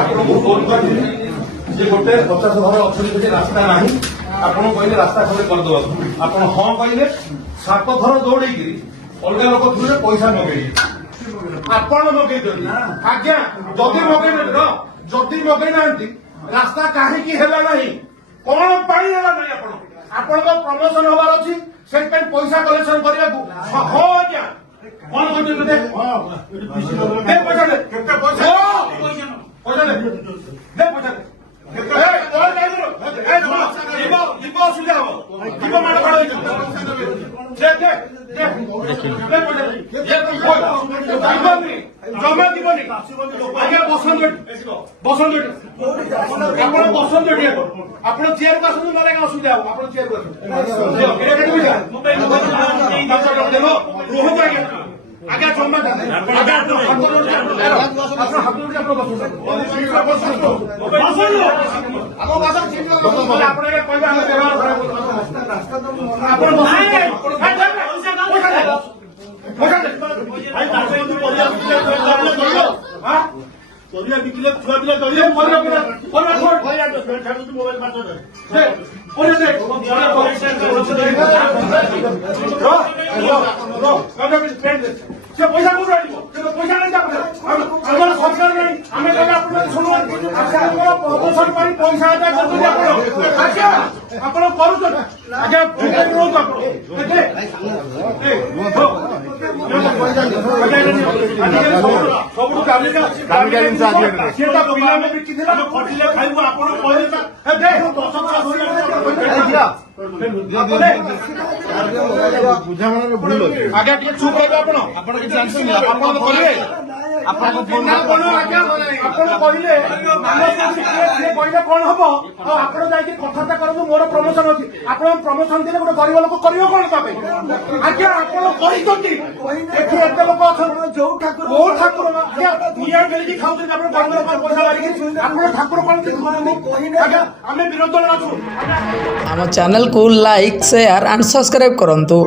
ଆପଣଙ୍କୁ ଫୋନ କରିଥିଲି ଯେ ଗୋଟେ 50 ଘର ଅଛନ୍ତି କିଛି ରାସ୍ତା ନାହିଁ, ଆପଣ କହିଲେ ରାସ୍ତା ଖଣ୍ଡେ କରିଦେବାକୁ। ଆପଣ ହଁ କହିଲେ 7 ଥର ଦୌଡେଇକିରି ଅଲଗା ଲୋକ ଥିଲେ ପଇସା ମଗେଇଲେ। ଆପଣ ମଗେଇଛନ୍ତି ଆଜ୍ଞା, ଯଦି ମଗେଇନାହାନ୍ତି ଯଦି ମଗେଇ ନାହାନ୍ତି ରାସ୍ତା କାହିଁକି ହେଲା ନାହିଁ, କଣ ପାଇଁ ହେଲା ନାହିଁ? ଆପଣଙ୍କ ପ୍ରମୋସନ ହବାର ଅଛି, ସେଥିପାଇଁ ପଇସା କଲେକ୍ସନ କରିବାକୁ। ହଁ ଆଜ୍ଞା, କଣ କରୁଛନ୍ତି? ପଇସା ଦେ, କେତେ ପଇସା ପଇସା ଦେ, ଦେ ପଇସା ଦେ। ଯିବ ଅସୁବିଧା ହବ, ଯିବ ମାଡ଼ ମାଡ଼ ଜମା ଯିବନି ଆଜ୍ଞା। ବସନ୍ତୁ ବସନ୍ତୁ, ଆପଣ ବସନ୍ତୁ ଏଠି, ଆପଣ ଚେୟାରକୁ ଆସନ୍ତୁ, ନହେଲେ ଅସୁବିଧା ହବ। ଆପଣ ଚେୟାରକୁ ଆସନ୍ତୁ, ରୁହନ୍ତୁ ଆଜ୍ଞା। ଆଜ୍ଞା ଜମା ପରିବା ବିକିଲେ ଛୁଆ ପିଲା ଧରିଲେ ସେ ପଇସା କୋଉଠୁ ଆଣିବ? ପଇସା ନାହିଁ ଆମର ସରକାର ନାହିଁ। ଆମେ ପ୍ରମୋସନ ପାଇଁ ପଇସା ଆଦାୟ କରୁଛନ୍ତି ଆଜ୍ଞା, ଆପଣ କରୁଛନ୍ତି ଆଜ୍ଞା। ସବୁଠୁ ଦାମିକା ପିଲାମାନେ ବିକିଥିଲା ଖଟିଲେ ଖାଇବୁ। ଆପଣ କହିଲେ ବୁଝାମଣାରେ ଭୁଲ ଅଛି ଆଜ୍ଞା। ଟିକେ ଚୁପ୍ ରହିବେ ଆପଣ, ଆପଣ କିଛି ଜାଣିଛନ୍ତି? ଆପଣ କହିଲେ ଆପଣ କହିଲେ କହିଲେ କଣ ହବ? ଆଉ ଆପଣ ଯାଇକି କଥାବାର୍ତ୍ତା କରନ୍ତୁ। ମୋର ପ୍ରମୋସନ ଅଛି, ଆପଣ ପ୍ରମୋସନ ଦେଲେ ଗୋଟେ ଗରିବ ଲୋକ କରିବ କଣ ତା ପାଇଁ? ଆଜ୍ଞା ଆପଣ କହିଛନ୍ତି ଏଠି ଏତେ ଲୋକ ଅଛନ୍ତି, ଯୋଉ ଠାକୁର ଦୁନିଆ ମିଳିକି ଖାଉଛନ୍ତି, ଆପଣ ଗରିବ ଲୋକ ପଇସା ଲାଗିକି ଆପଣ ଠାକୁର କଣ ଆଜ୍ଞା? ଆମେ ବିରୋଧରେ ଅଛୁ। ଆମ ଚ୍ୟାନେଲକୁ ଲାଇକ୍, ସେୟାର ଆଣ୍ଡ ସବସ୍କ୍ରାଇବ କରନ୍ତୁ।